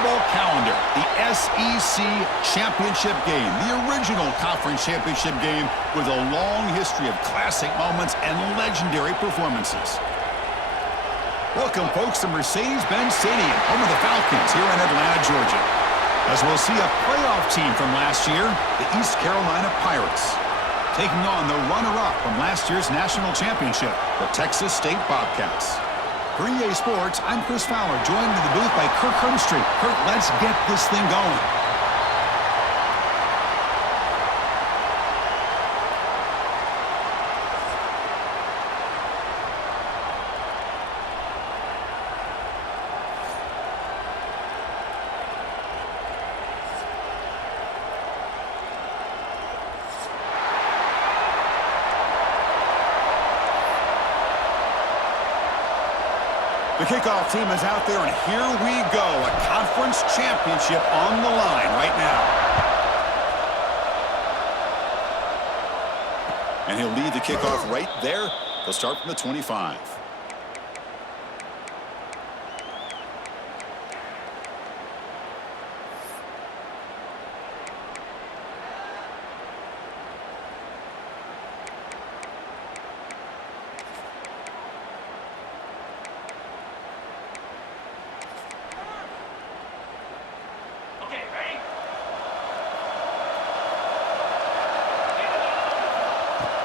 football calendar, the SEC championship game, the original conference championship game with a long history of classic moments and legendary performances. Welcome, folks, to Mercedes-Benz Stadium, home of the Falcons here in Atlanta, Georgia. As we'll see a playoff team from last year, the East Carolina Pirates, taking on the runner-up from last year's national championship, the Texas State Bobcats. For EA Sports, I'm Chris Fowler, joined in the booth by Kirk Hermstreet. Kirk, let's get this thing going. The kickoff team is out there, and here we go. A conference championship on the line right now. And he'll lead the kickoff right there. They'll start from the 25.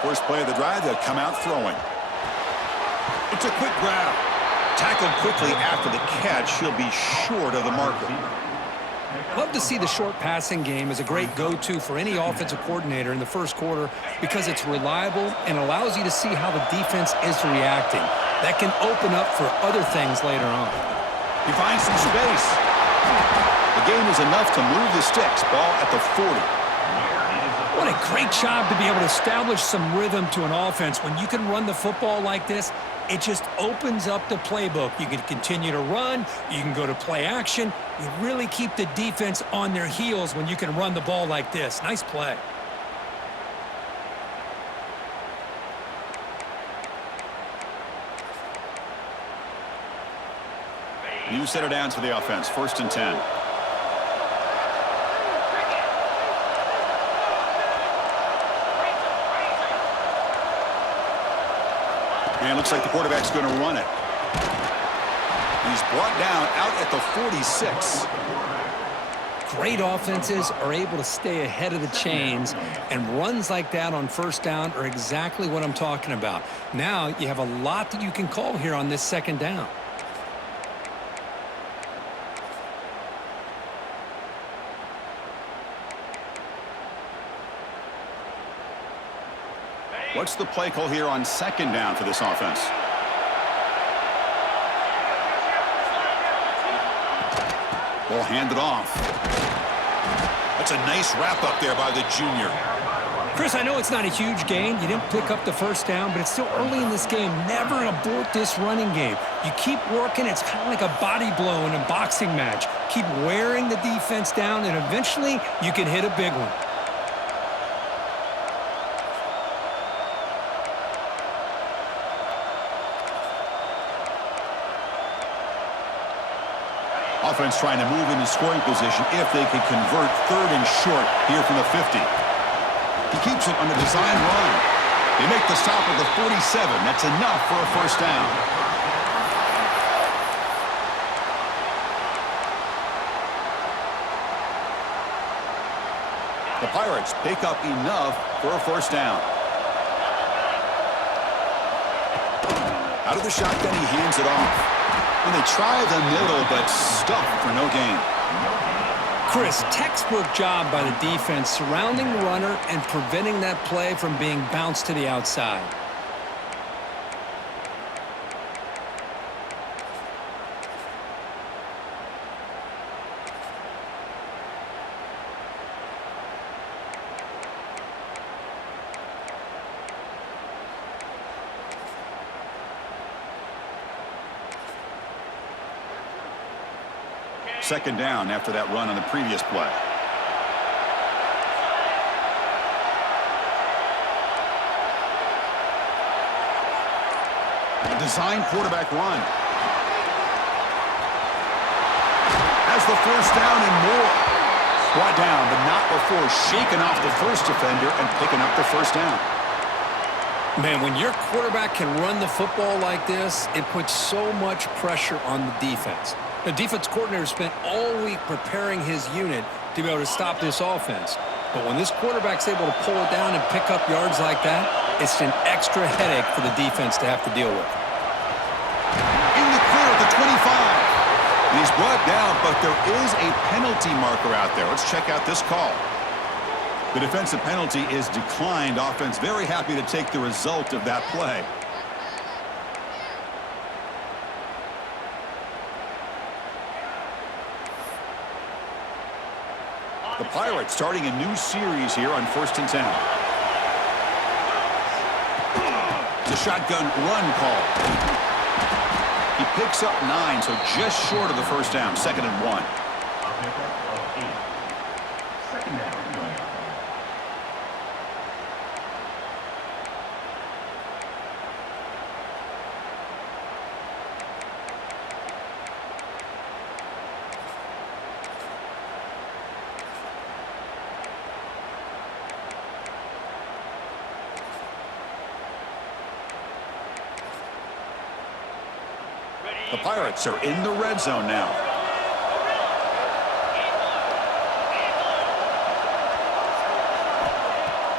First play of the drive, they'll come out throwing. It's a quick grab. Tackled quickly after the catch. He'll be short of the marker. Love to see the short passing game as a great go-to for any offensive coordinator in the first quarter because it's reliable and allows you to see how the defense is reacting. That can open up for other things later on. He finds some space. The gain is enough to move the sticks. Ball at the 40. What a great job to be able to establish some rhythm to an offense. When you can run the football like this, it just opens up the playbook. You can continue to run. You can go to play action. You really keep the defense on their heels when you can run the ball like this. Nice play. New center downs for the offense. 1st and 10. And it looks like the quarterback's going to run it. He's brought down out at the 46. Great offenses are able to stay ahead of the chains, and runs like that on 1st down are exactly what I'm talking about. Now you have a lot that you can call here on this 2nd down. What's the play call here on 2nd down for this offense? Ball handed off. That's a nice wrap up there by the junior. Chris, I know it's not a huge gain. You didn't pick up the 1st down, but it's still early in this game. Never abort this running game. You keep working. It's kind of like a body blow in a boxing match. Keep wearing the defense down, and eventually you can hit a big one. Offense trying to move into scoring position if they can convert 3rd and short here from the 50. He keeps it on the design run. They make the stop at the 47. That's enough for a 1st down. The Pirates pick up enough for a 1st down. Out of the shotgun, he hands it off. And they try the middle, but stuck for no gain. Chris, textbook job by the defense surrounding the runner and preventing that play from being bounced to the outside. Second down after that run on the previous play. A design quarterback run. Has the first down and more. Brought down, but not before shaking off the first defender and picking up the first down. Man, when your quarterback can run the football like this, it puts so much pressure on the defense. The defense coordinator spent all week preparing his unit to be able to stop this offense. But when this quarterback's able to pull it down and pick up yards like that, it's an extra headache for the defense to have to deal with. In the clear at the 25. He's brought down, but there is a penalty marker out there. Let's check out this call. The defensive penalty is declined. Offense very happy to take the result of that play. The Pirates starting a new series here on 1st and 10. It's a shotgun run call. He picks up 9, so just short of the first down. 2nd and 1. The Pirates are in the red zone now.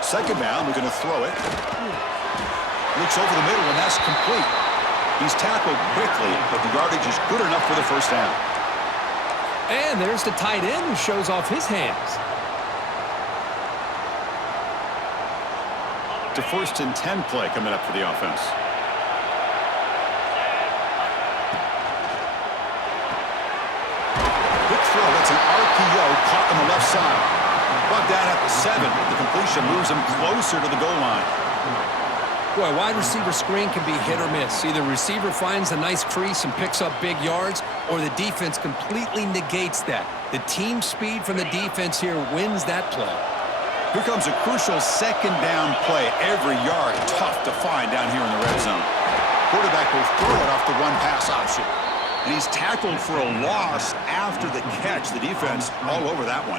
Second down, we're going to throw it. Looks over the middle, and that's complete. He's tackled quickly, but the yardage is good enough for the first down. And there's the tight end who shows off his hands. To 1st and 10 play coming up for the offense. That's an RPO caught on the left side. Brought down at the 7. The completion moves him closer to the goal line. Boy, wide receiver screen can be hit or miss. Either receiver finds a nice crease and picks up big yards, or the defense completely negates that. The team speed from the defense here wins that play. Here comes a crucial 2nd down play. Every yard tough to find down here in the red zone. Quarterback will throw it off the run-pass option. And he's tackled for a loss after the catch. The defense all over that one.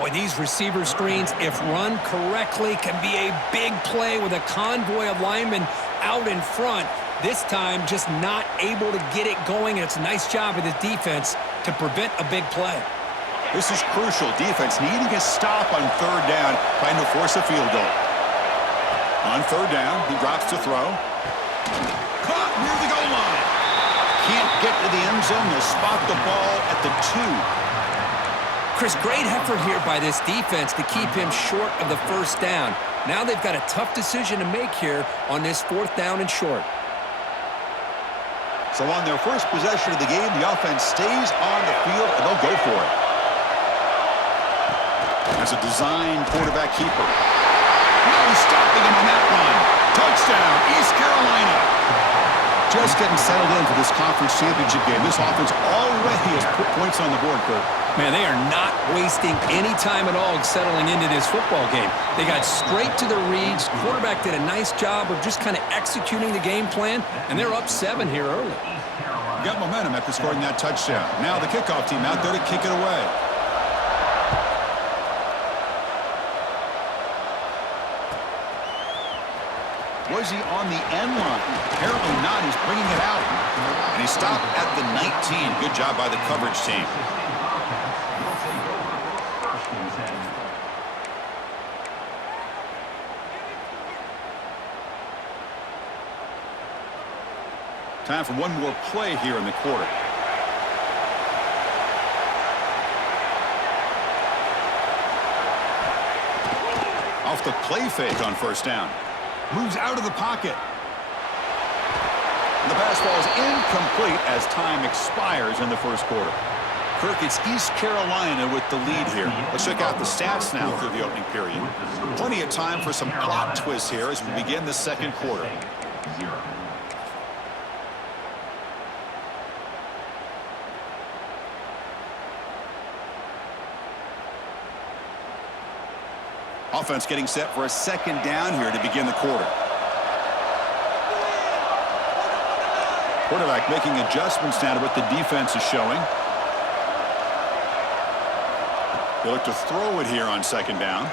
Boy, these receiver screens, if run correctly, can be a big play with a convoy of linemen out in front. This time, just not able to get it going. And it's a nice job of the defense to prevent a big play. This is crucial. Defense needing a stop on 3rd down, trying to force a field goal. On 3rd down, he drops to throw. Caught near the goal line. Can't get to the end zone. They'll spot the ball at the 2. Chris, great effort here by this defense to keep him short of the first down. Now they've got a tough decision to make here on this 4th down and short. So on their first possession of the game, the offense stays on the field, and they'll go for it. As a design quarterback keeper. No stopping him on that run. Touchdown, East Carolina. Just getting settled in for this conference championship game. This offense already has put points on the board, Kurt. Man, they are not wasting any time at all settling into this football game. They got straight to the reads. Quarterback did a nice job of just kind of executing the game plan, and they're up 7 here early. Got momentum after scoring that touchdown. Now the kickoff team out there to kick it away. Was he on the end line? Apparently not. He's bringing it out. And he stopped at the 19. Good job by the coverage team. Time for one more play here in the quarter. Off the play fake on 1st down. Moves out of the pocket. And the pass falls incomplete as time expires in the 1st quarter. Kirk, it's East Carolina with the lead here. Let's check out the stats now through the opening period. Plenty of time for some plot twists here as we begin the 2nd quarter. Offense getting set for a 2nd down here to begin the quarter. Quarterback making adjustments now to what the defense is showing. They look to throw it here on second down.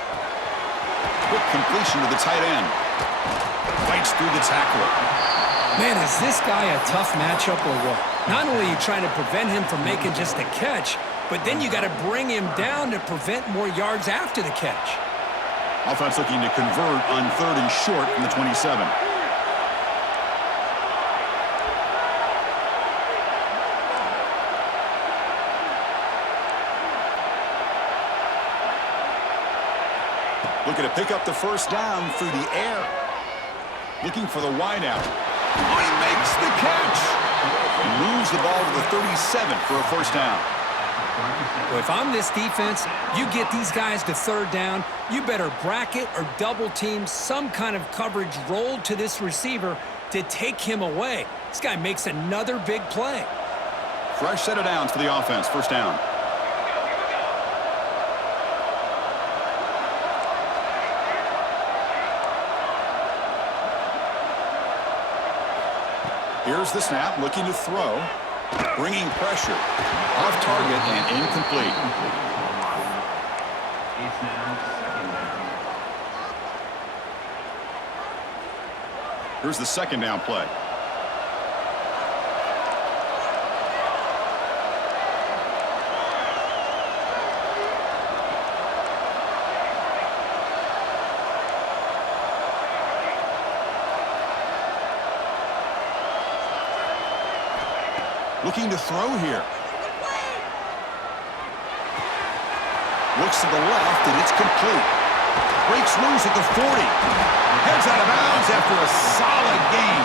Quick completion to the tight end. Fights through the tackle. Man, is this guy a tough matchup or what? Not only are you trying to prevent him from making just a catch, but then you got to bring him down to prevent more yards after the catch. Offense looking to convert on 3rd and short from the 27. Looking to pick up the first down through the air. Looking for the wideout. Oh, he makes the catch. He moves the ball to the 37 for a first down. Well, if I'm this defense, you get these guys to 3rd down, you better bracket or double team some kind of coverage rolled to this receiver to take him away. This guy makes another big play. Fresh set of downs for the offense. First down. Here's the snap, looking to throw. Bringing pressure. Off target and incomplete. Here's the second down play. Looking to throw here. Looks to the left, and it's complete. Breaks loose at the 40. Heads out of bounds after a solid gain.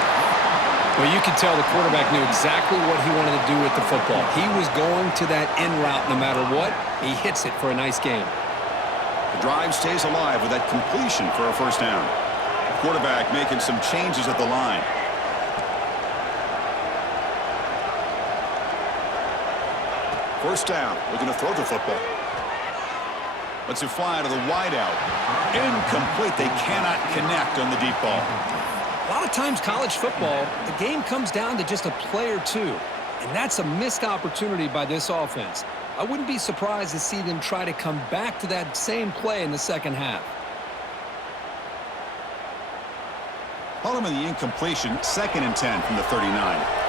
Well, you could tell the quarterback knew exactly what he wanted to do with the football. He was going to that in route no matter what. He hits it for a nice gain. The drive stays alive with that completion for a first down. The quarterback making some changes at the line. First down, looking to throw the football. Lets it fly to the wideout. Incomplete. They cannot connect on the deep ball. A lot of times college football, the game comes down to just a play or two. And that's a missed opportunity by this offense. I wouldn't be surprised to see them try to come back to that same play in the second half. Following the incompletion, 2nd and 10 from the 39.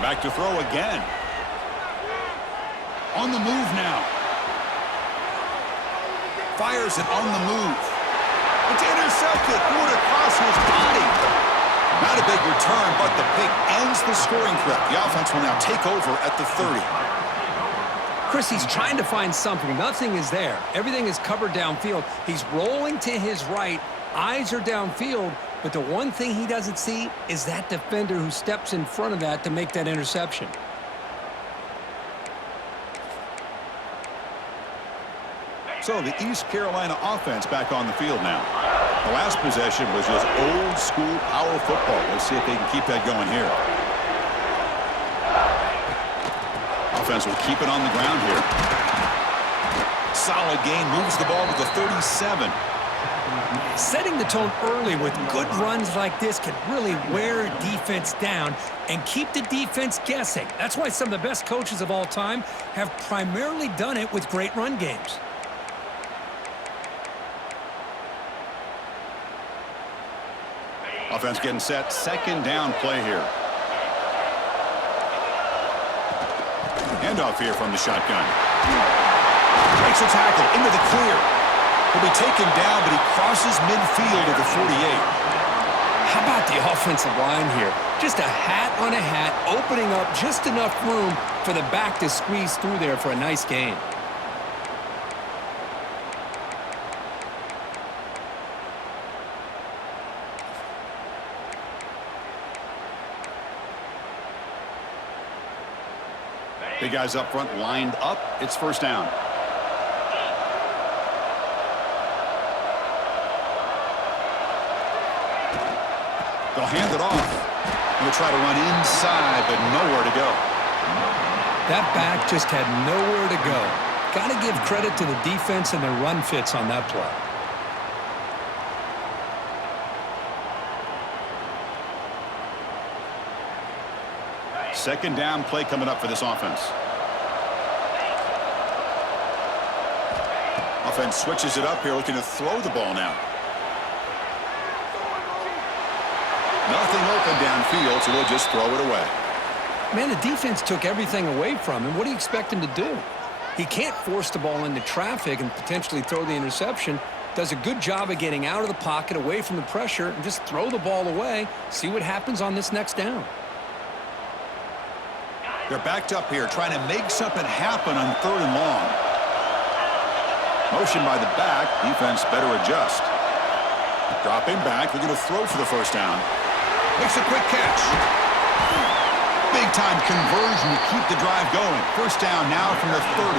Back to throw again. On the move now. Fires it on the move. It's intercepted. Threw it across his body. Not a big return, but the pick ends the scoring threat. The offense will now take over at the 30. Chris, he's trying to find something. Nothing is there. Everything is covered downfield. He's rolling to his right. Eyes are downfield. But the one thing he doesn't see is that defender who steps in front of that to make that interception. So the East Carolina offense back on the field now. The last possession was just old school power football. Let's see if they can keep that going here. Offense will keep it on the ground here. Solid gain, moves the ball to the 37. Setting the tone early with good runs like this can really wear a defense down and keep the defense guessing. That's why some of the best coaches of all time have primarily done it with great run games. Offense getting set. Second down play here. Handoff here from the shotgun. Breaks a tackle into the clear. He'll be taken down, but he crosses midfield to the 48. How about the offensive line here? Just a hat on a hat, opening up just enough room for the back to squeeze through there for a nice gain. Big guys up front lined up. It's first down. They'll hand it off. He'll try to run inside, but nowhere to go. That back just had nowhere to go. Got to give credit to the defense and their run fits on that play. Second down play coming up for this offense. Offense switches it up here, looking to throw the ball now. Nothing open downfield, so they'll just throw it away. Man, the defense took everything away from him. What do you expect him to do? He can't force the ball into traffic and potentially throw the interception. Does a good job of getting out of the pocket, away from the pressure, and just throw the ball away. See what happens on this next down. They're backed up here, trying to make something happen on 3rd and long. Motion by the back. Defense better adjust. Dropping back. They're going to throw for the first down. Makes a quick catch. Big-time conversion to keep the drive going. First down now from the 30.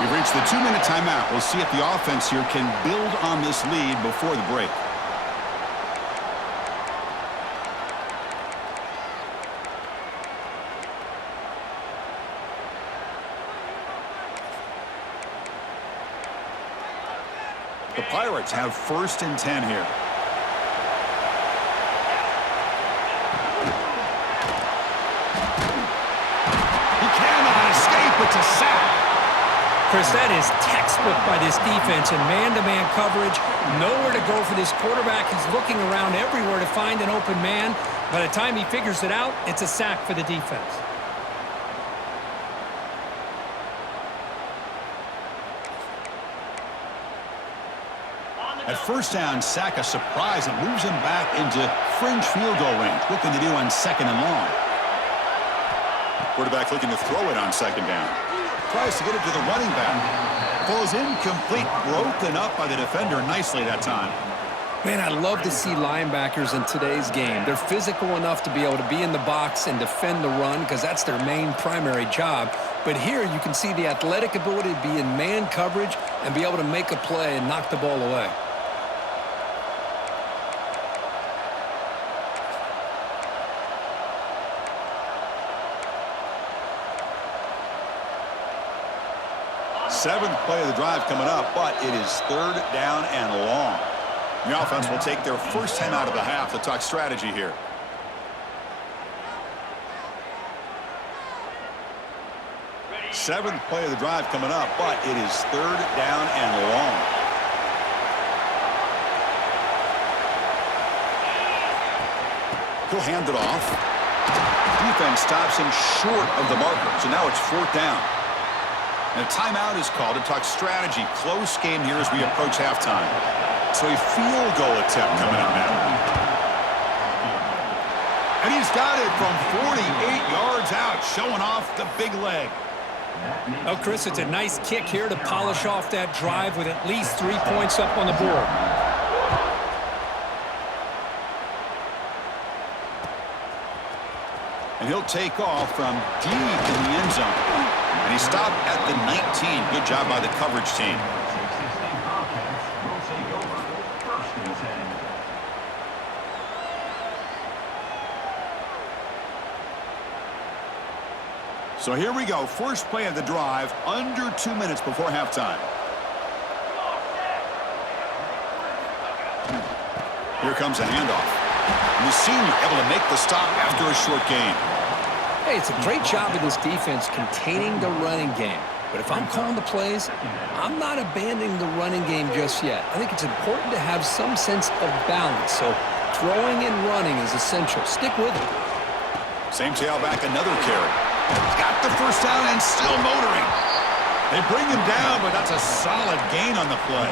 We've reached the 2-minute timeout. We'll see if the offense here can build on this lead before the break. The Pirates have 1st and 10 here. He cannot escape. It's a sack. Chris, that is textbook by this defense in man-to-man coverage. Nowhere to go for this quarterback. He's looking around everywhere to find an open man. By the time he figures it out, it's a sack for the defense. At first down, sack a surprise and moves him back into fringe field goal range. Looking to do on 2nd and long. Quarterback looking to throw it on 2nd down. Tries to get it to the running back. Falls incomplete, broken up by the defender nicely that time. Man, I love to see linebackers in today's game. They're physical enough to be able to be in the box and defend the run because that's their main primary job. But here you can see the athletic ability to be in man coverage and be able to make a play and knock the ball away. Seventh play of the drive coming up, but it is 3rd down and long. The offense will take their first time out of the half to talk strategy here. Seventh play of the drive coming up, but it is 3rd down and long. He'll hand it off. Defense stops him short of the marker, so now it's 4th down. And a timeout is called to talk strategy. Close game here as we approach halftime. So a field goal attempt coming up now. And he's got it from 48 yards out, showing off the big leg. Oh, Chris, it's a nice kick here to polish off that drive with at least 3 points up on the board. And he'll take off from deep in the end zone. And he stopped at the 19. Good job by the coverage team. So here we go. First play of the drive, under 2 minutes before halftime. Here comes a handoff. And the senior able to make the stop after a short gain. Hey, it's a great job of this defense containing the running game. But if I'm calling the plays, I'm not abandoning the running game just yet. I think it's important to have some sense of balance. So throwing and running is essential. Stick with it. Same tailback, another carry. Got the first down and still motoring. They bring him down, but that's a solid gain on the play.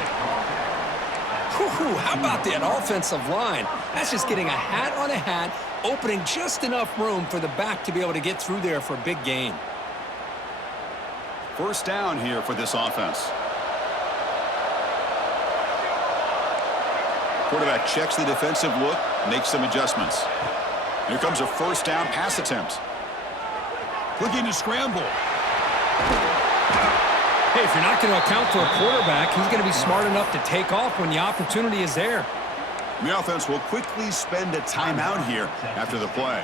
Whew, how about that offensive line? That's just getting a hat on a hat, opening just enough room for the back to be able to get through there for a big gain. First down here for this offense. Quarterback checks the defensive look, makes some adjustments. Here comes a first down pass attempt. Looking to scramble. Hey, if you're not going to account for a quarterback, he's going to be smart enough to take off when the opportunity is there. The offense will quickly spend a timeout here after the play.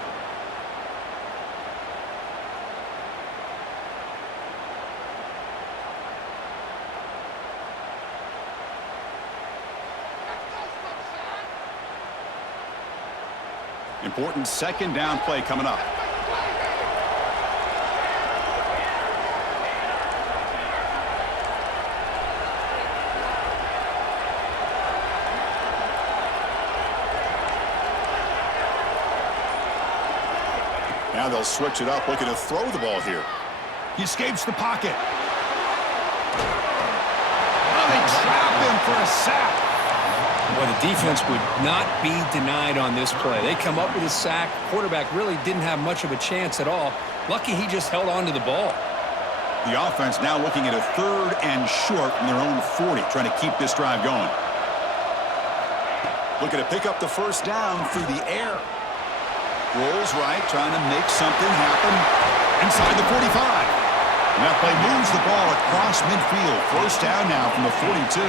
Important second down play coming up. Now they'll switch it up, looking to throw the ball here. He escapes the pocket. Oh, they trap him for a sack. Well, the defense would not be denied on this play. They come up with a sack. Quarterback really didn't have much of a chance at all. Lucky he just held on to the ball. The offense now looking at a 3rd and short from their own 40, trying to keep this drive going. Looking to pick up the first down through the air. Rolls right, trying to make something happen inside the 45. And that play moves the ball across midfield. First down now from the 42.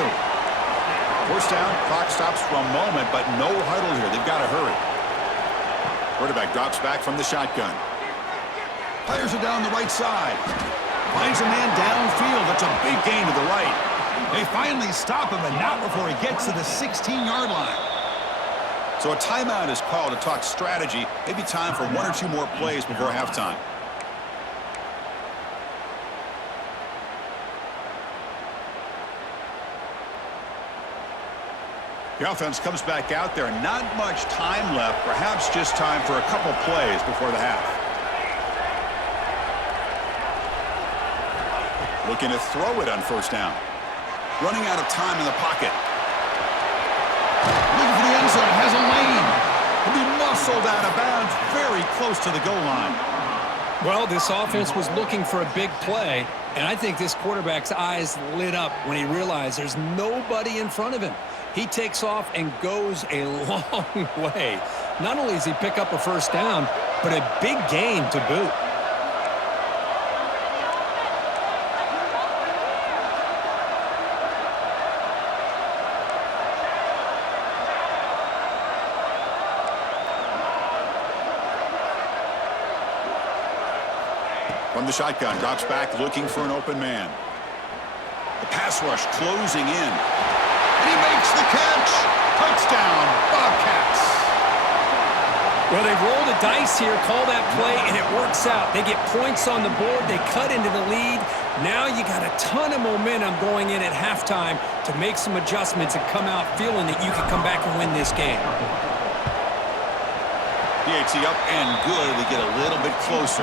First down, clock stops for a moment, but no huddle here. They've got to hurry. Quarterback drops back from the shotgun. Players are down the right side. Finds a man downfield. That's a big gain to the right. They finally stop him, and not before he gets to the 16-yard line. So a timeout is called to talk strategy. Maybe time for 1 or 2 more plays before halftime. The offense comes back out there. Not much time left. Perhaps just time for a couple plays before the half. Looking to throw it on first down. Running out of time in the pocket. Looking for the end zone. Has a lane. He'll be muscled out of bounds very close to the goal line. Well, this offense was looking for a big play, and I think this quarterback's eyes lit up when he realized there's nobody in front of him. He takes off and goes a long way. Not only does he pick up a first down, but a big gain to boot. From the shotgun, drops back looking for an open man. The pass rush closing in. And he makes the catch. Touchdown, Bobcats. Well, they roll the dice here, call that play, and it works out. They get points on the board. They cut into the lead. Now you got a ton of momentum going in at halftime to make some adjustments and come out feeling that you can come back and win this game. PAT up and good. They get a little bit closer.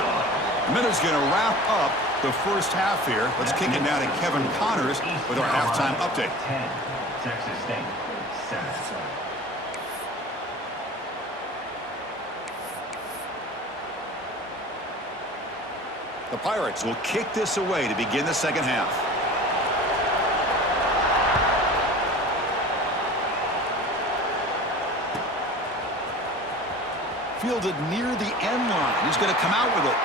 The minute's going to wrap up the first half here. Let's kick it down to Kevin Connors with our halftime update. Texas State, 7. The Pirates will kick this away to begin the second half. Fielded near the end line. He's going to come out with it.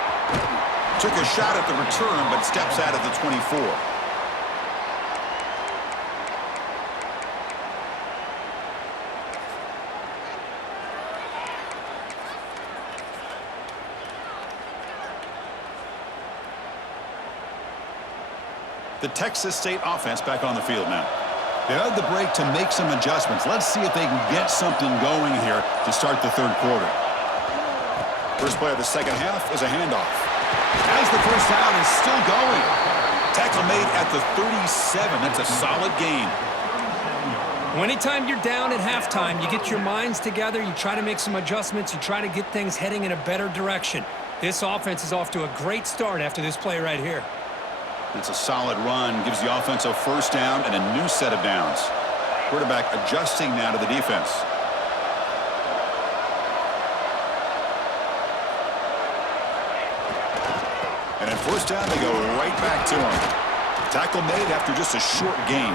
Took a shot at the return, but steps out of the 24. The Texas State offense back on the field now. They had the break to make some adjustments. Let's see if they can get something going here to start the third quarter. First play of the second half is a handoff. As the first down is still going. Tackle made at the 37. That's a solid gain. Well, anytime you're down at halftime, you get your minds together, you try to make some adjustments, you try to get things heading in a better direction. This offense is off to a great start after this play right here. It's a solid run. Gives the offense a first down and a new set of downs. Quarterback adjusting now to the defense. And at first down, they go right back to him. Tackle made after just a short gain.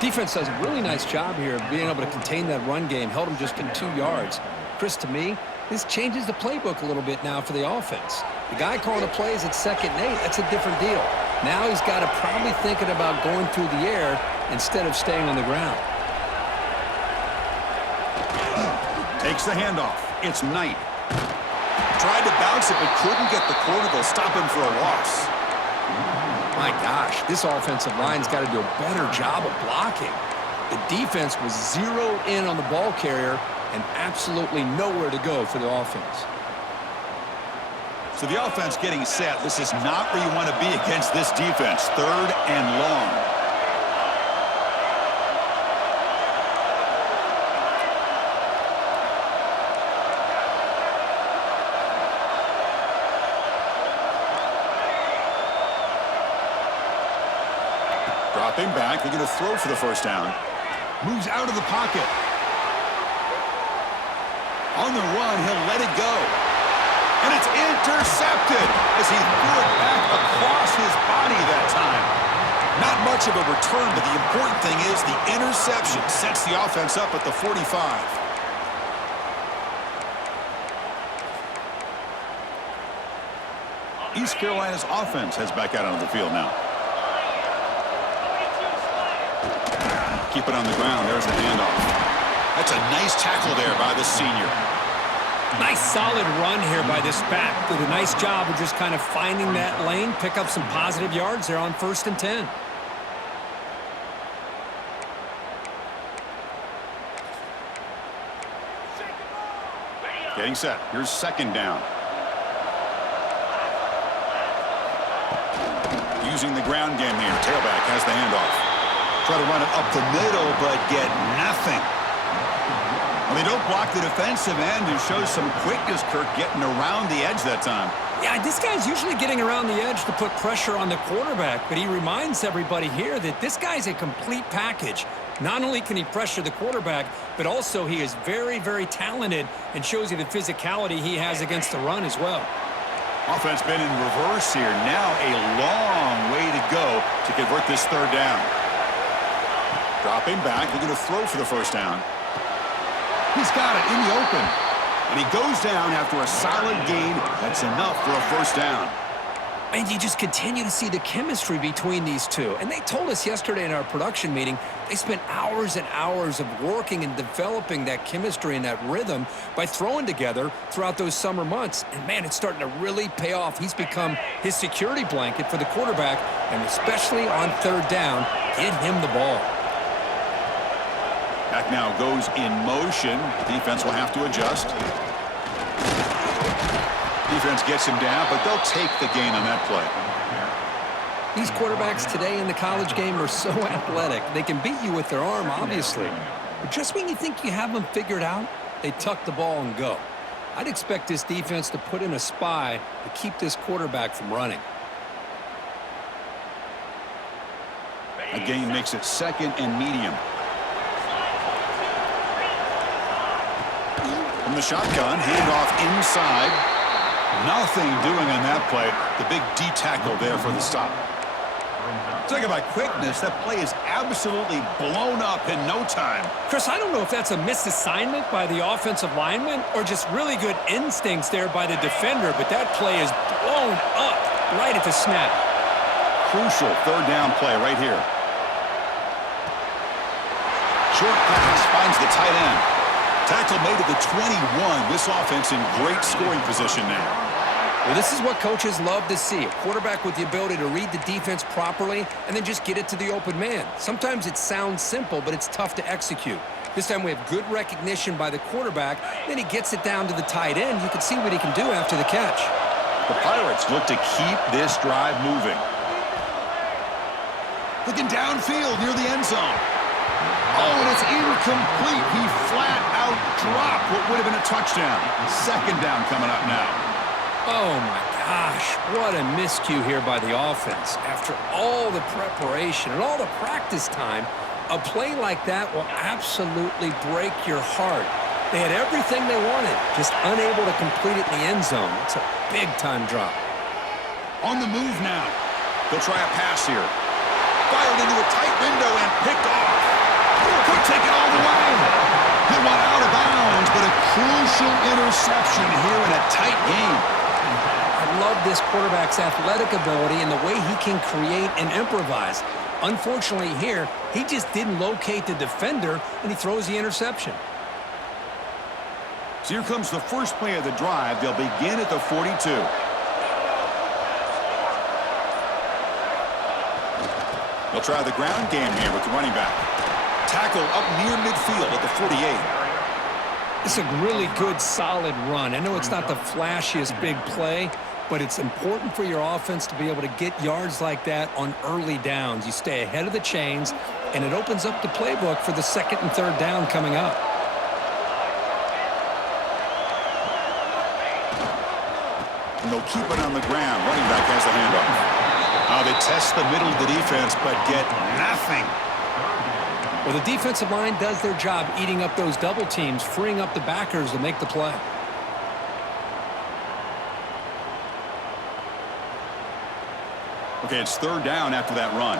Defense does a really nice job here of being able to contain that run game. Held him just in 2 yards. Chris, to me, this changes the playbook a little bit now for the offense. The guy calling the plays at 2nd and 8, that's a different deal. Now he's got to probably thinking about going through the air instead of staying on the ground. Takes the handoff. It's Knight. Tried to bounce it, but couldn't get the corner. They'll stop him for a loss. My gosh, this offensive line's got to do a better job of blocking. The defense was zeroed in on the ball carrier and absolutely nowhere to go for the offense. So the offense getting set. This is not where you want to be against this defense. 3rd and long. Dropping back, they're going to throw for the first down. Moves out of the pocket. On the run, he'll let it go. And it's intercepted as he threw it back across his body that time. Not much of a return, but the important thing is the interception sets the offense up at the 45. East Carolina's offense heads back out onto the field now. Keep it on the ground. There's the handoff. That's a nice tackle there by the senior. Nice solid run here by this back. Did a nice job of just kind of finding that lane, pick up some positive yards there on 1st and 10. Getting set. Here's 2nd down. Using the ground game here. Tailback has the handoff. Try to run it up the middle, but get nothing. Well, they don't block the defensive end and show some quickness, Kirk, getting around the edge that time. Yeah, this guy's usually getting around the edge to put pressure on the quarterback, but he reminds everybody here that this guy's a complete package. Not only can he pressure the quarterback, but also he is very, very talented and shows you the physicality he has against the run as well. Offense been in reverse here. Now a long way to go to convert this 3rd down. Dropping back, they're going to throw for the first down. He's got it in the open. And he goes down after a solid gain. That's enough for a 1st down. And you just continue to see the chemistry between these two. And they told us yesterday in our production meeting, they spent hours and hours of working and developing that chemistry and that rhythm by throwing together throughout those summer months. And, man, it's starting to really pay off. He's become his security blanket for the quarterback, and especially on 3rd down, get him the ball. Back now goes in motion. Defense will have to adjust. Defense gets him down, but they'll take the gain on that play. These quarterbacks today in the college game are so athletic. They can beat you with their arm, obviously. But just when you think you have them figured out, they tuck the ball and go. I'd expect this defense to put in a spy to keep this quarterback from running. A gain makes it 2nd and medium. From the shotgun, handoff inside. Nothing doing on that play. The big D tackle there for the stop. Talk about quickness. That play is absolutely blown up in no time. Chris, I don't know if that's a misassignment by the offensive lineman or just really good instincts there by the defender, but that play is blown up right at the snap. Crucial 3rd down play right here. Short pass finds the tight end. Tackle made at the 21. This offense in great scoring position now. Well, this is what coaches love to see. A quarterback with the ability to read the defense properly and then just get it to the open man. Sometimes it sounds simple, but it's tough to execute. This time we have good recognition by the quarterback. Then he gets it down to the tight end. You can see what he can do after the catch. The Pirates look to keep this drive moving. Looking downfield near the end zone. Oh, and it's incomplete. He flat out dropped what would have been a touchdown. 2nd down coming up now. Oh, my gosh. What a miscue here by the offense. After all the preparation and all the practice time, a play like that will absolutely break your heart. They had everything they wanted, just unable to complete it in the end zone. It's a big-time drop. On the move now. They'll try a pass here. Fired into a tight window and picked off. Could take it all the way. He went out of bounds, but a crucial interception here in a tight game. I love this quarterback's athletic ability and the way he can create and improvise. Unfortunately here, he just didn't locate the defender, and he throws the interception. So here comes the first play of the drive. They'll begin at the 42. They'll try the ground game here with the running back. Tackle up near midfield at the 48. It's a really good, solid run. I know it's not the flashiest big play, but it's important for your offense to be able to get yards like that on early downs. You stay ahead of the chains, and it opens up the playbook for the 2nd and 3rd down coming up. And they'll keep it on the ground. Running back has the handoff. Oh, they test the middle of the defense, but get nothing. Well, the defensive line does their job eating up those double teams, freeing up the backers to make the play. Okay, it's third down after that run.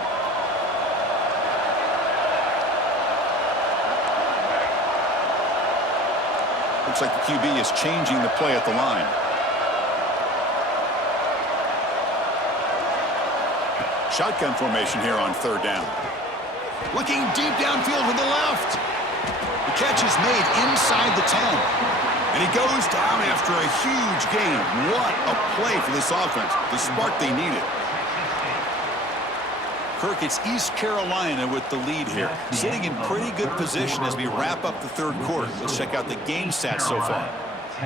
Looks like the QB is changing the play at the line. Shotgun formation here on third down. Looking deep downfield to the left. The catch is made inside the 10. And he goes down after a huge gain. What a play for this offense. The spark they needed. Kirk, it's East Carolina with the lead here. Sitting in pretty good position as we wrap up the third quarter. Let's check out the game stats so far.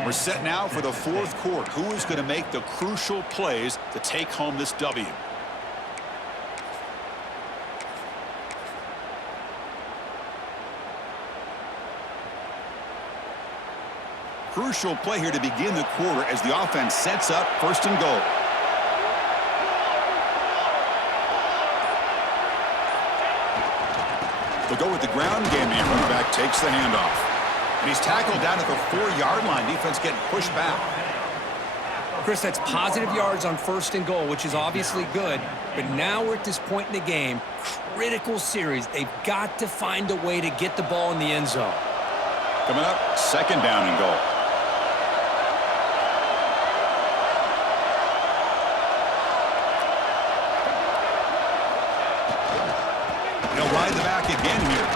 We're set now for the fourth quarter. Who is going to make the crucial plays to take home this W? Crucial play here to begin the quarter as the offense sets up first and goal. They'll go with the ground game here. Running back takes the handoff. And he's tackled down at the 4-yard line. Defense getting pushed back. Chris, that's positive yards on first and goal, which is obviously good. But now we're at this point in the game. Critical series. They've got to find a way to get the ball in the end zone. Coming up, second down and goal. He'll ride the back again here.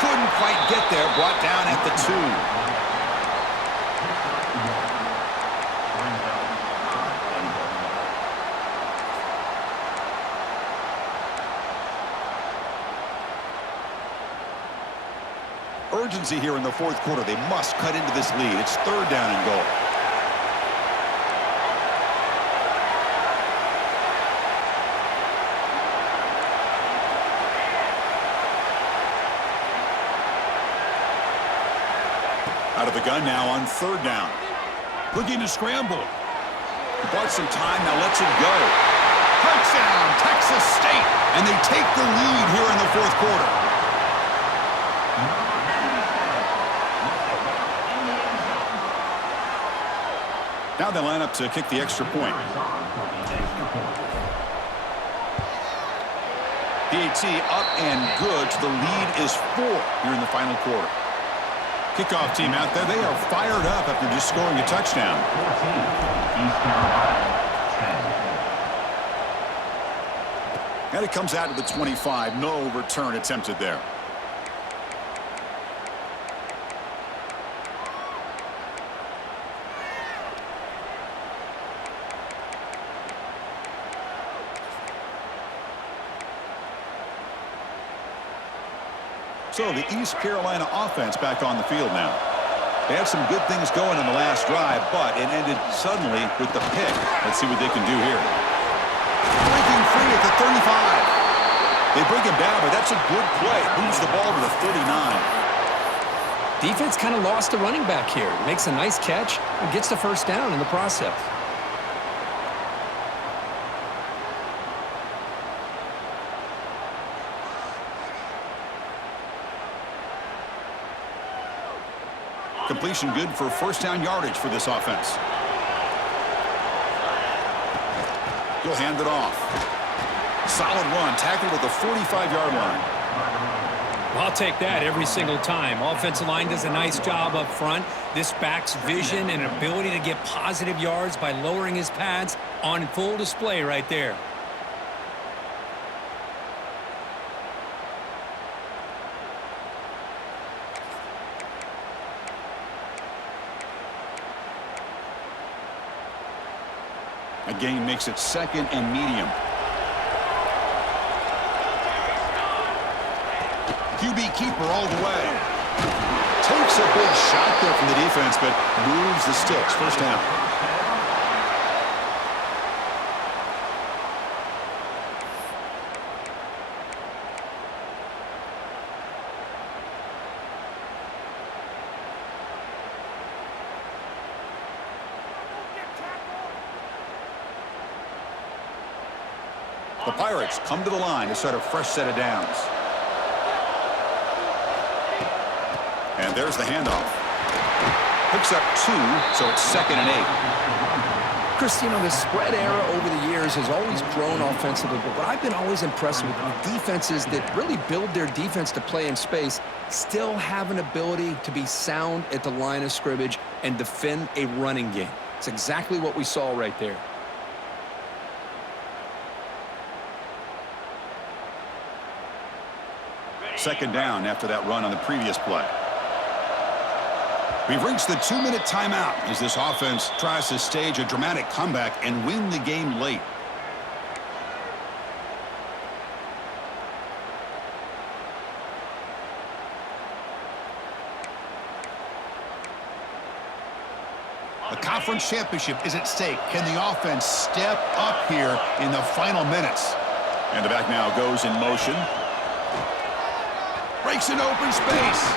Couldn't quite get there. Brought down at the 2. Urgency here in the fourth quarter. They must cut into this lead. It's third down and goal. Out of the gun now on third down. Looking to scramble. He bought some time, now lets it go. Touchdown, Texas State. And they take the lead here in the fourth quarter. Now they line up to kick the extra point. PAT up and good. The lead is 4 here in the final quarter. Kickoff team out there. They are fired up after just scoring a touchdown. 14, East Carolina, 10. And it comes out to the 25. No return attempted there. So the East Carolina offense back on the field now. They had some good things going in the last drive, but it ended suddenly with the pick. Let's see what they can do here. Breaking free at the 35. They bring him down, but that's a good play. Moves the ball to the 39. Defense kind of lost the running back here. Makes a nice catch and gets the first down in the process. Completion good for first down yardage for this offense. He'll hand it off. Solid run, tackled at the 45-yard line. I'll take that every single time. Offensive line does a nice job up front. This back's vision and ability to get positive yards by lowering his pads on full display right there. A gain makes it second and medium. QB keeper all the way. Takes a big shot there from the defense, but moves the sticks. First down. The Pirates come to the line to start a fresh set of downs. And there's the handoff. Picks up 2, so it's 2nd and 8. Chris, you know, the spread era over the years has always grown offensively, but what I've been always impressed with defenses that really build their defense to play in space still have an ability to be sound at the line of scrimmage and defend a running game. It's exactly what we saw right there. Second down after that run on the previous play. We've reached the 2-minute timeout as this offense tries to stage a dramatic comeback and win the game late. The conference championship is at stake. Can the offense step up here in the final minutes? And the back now goes in motion. Breaks an open space.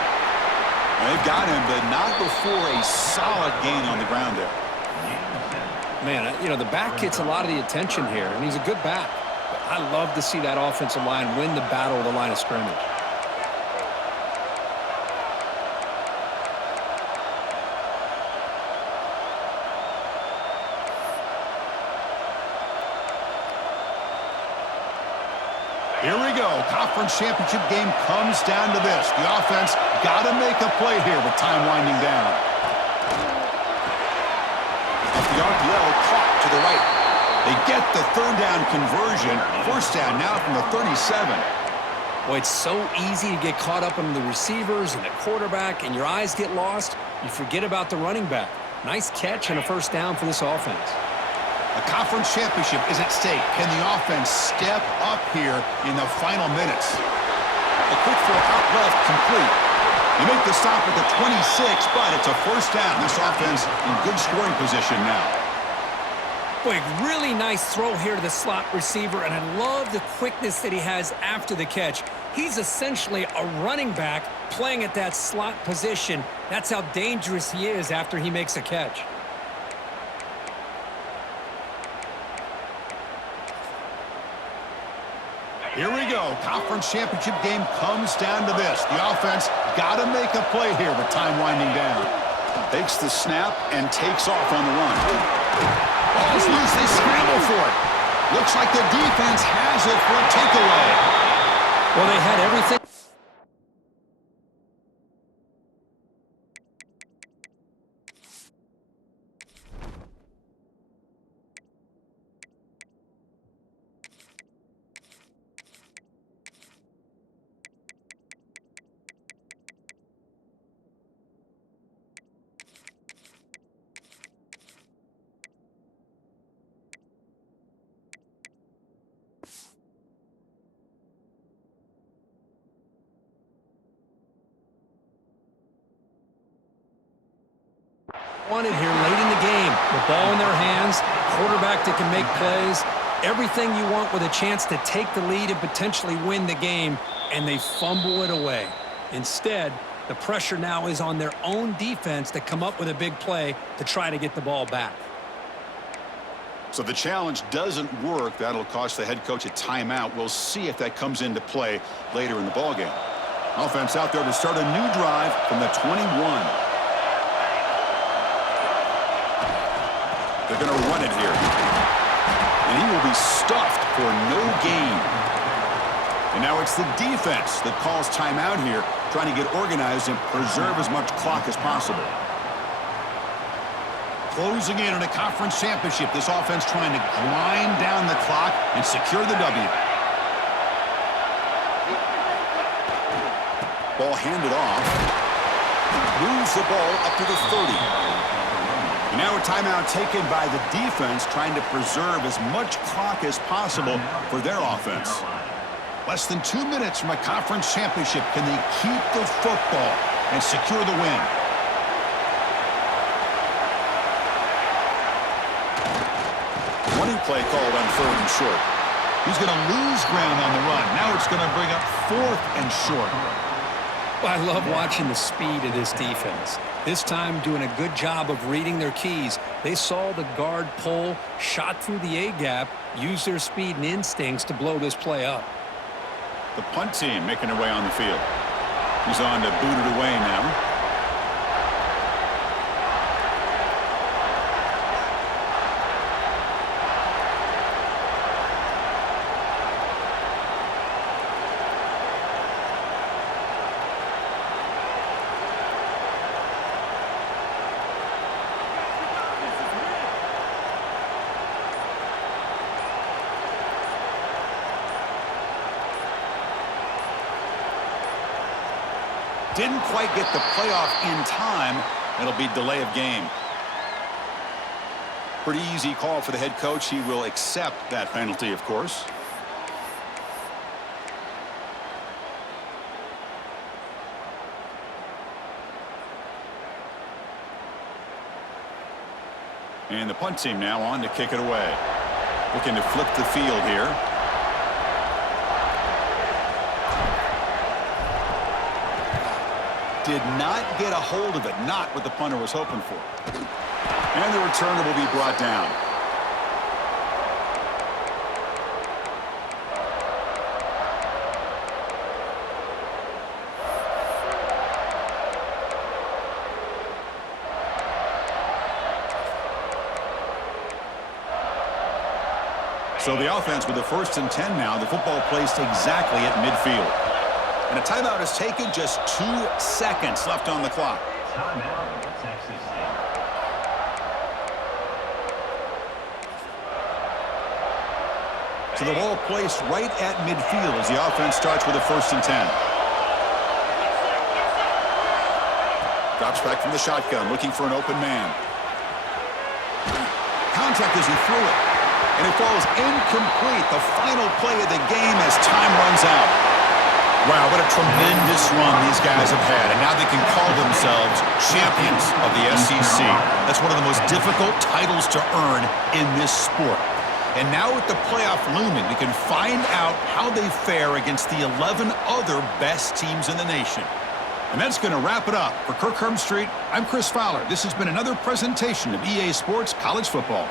They've got him, but not before a solid gain on the ground there. Man, you know, the back gets a lot of the attention here, and he's a good back. But I love to see that offensive line win the battle of the line of scrimmage. Here we go. Conference championship game comes down to this. The offense got to make a play here with time winding down. Off the RPO, caught to the right. They get the 3rd down conversion. 1st down now from the 37. Boy, it's so easy to get caught up in the receivers and the quarterback, and your eyes get lost. You forget about the running back. Nice catch and a 1st down for this offense. A conference championship is at stake. Can the offense step up here in the final minutes? A quick throw out left, complete. They make the stop at the 26, but it's a 1st down. This offense in good scoring position now. Boy, really nice throw here to the slot receiver, and I love the quickness that he has after the catch. He's essentially a running back playing at that slot position. That's how dangerous he is after he makes a catch. Here we go. Conference championship game comes down to this. The offense got to make a play here with time winding down. Takes the snap and takes off on the run. Ball's loose. They scramble for it. Looks like the defense has it for a takeaway. Well, they had everything. Wanted here late in the game. The ball in their hands, quarterback that can make plays, everything you want with a chance to take the lead and potentially win the game, and they fumble it away. Instead, the pressure now is on their own defense to come up with a big play to try to get the ball back. So the challenge doesn't work. That'll cost the head coach a timeout. We'll see if that comes into play later in the ballgame. Offense out there to start a new drive from the 21. They're going to run it here. And he will be stuffed for no gain. And now it's the defense that calls timeout here, trying to get organized and preserve as much clock as possible. Closing in on a conference championship, this offense trying to grind down the clock and secure the W. Ball handed off. Moves the ball up to the 30. And now a timeout taken by the defense, trying to preserve as much clock as possible for their offense. Less than 2 minutes from a conference championship. Can they keep the football and secure the win? Running play called on 3rd and short. He's going to lose ground on the run. Now it's going to bring up 4th and short. Well, I love watching the speed of this defense. This time doing a good job of reading their keys. They saw the guard pull, shot through the A-gap, used their speed and instincts to blow this play up. The punt team making their way on the field. He's on to boot it away now. Didn't quite get the playoff in time. It'll be delay of game. Pretty easy call for the head coach. He will accept that penalty, of course. And the punt team now on to kick it away. Looking to flip the field here. Did not get a hold of it. Not what the punter was hoping for. And the returner will be brought down. So the offense with the 1st and 10 now. The football placed exactly at midfield. And a timeout is taken, just 2 seconds left on the clock. Timeout, Texas State. So the ball placed right at midfield as the offense starts with a 1st and 10. Drops back from the shotgun, looking for an open man. Contact as he threw it. And it falls incomplete. The final play of the game as time runs out. Wow, what a tremendous run these guys have had. And now they can call themselves champions of the SEC. That's one of the most difficult titles to earn in this sport. And now with the playoff looming, we can find out how they fare against the 11 other best teams in the nation. And that's going to wrap it up. For Kirk Herbstreit, I'm Chris Fowler. This has been another presentation of EA Sports College Football.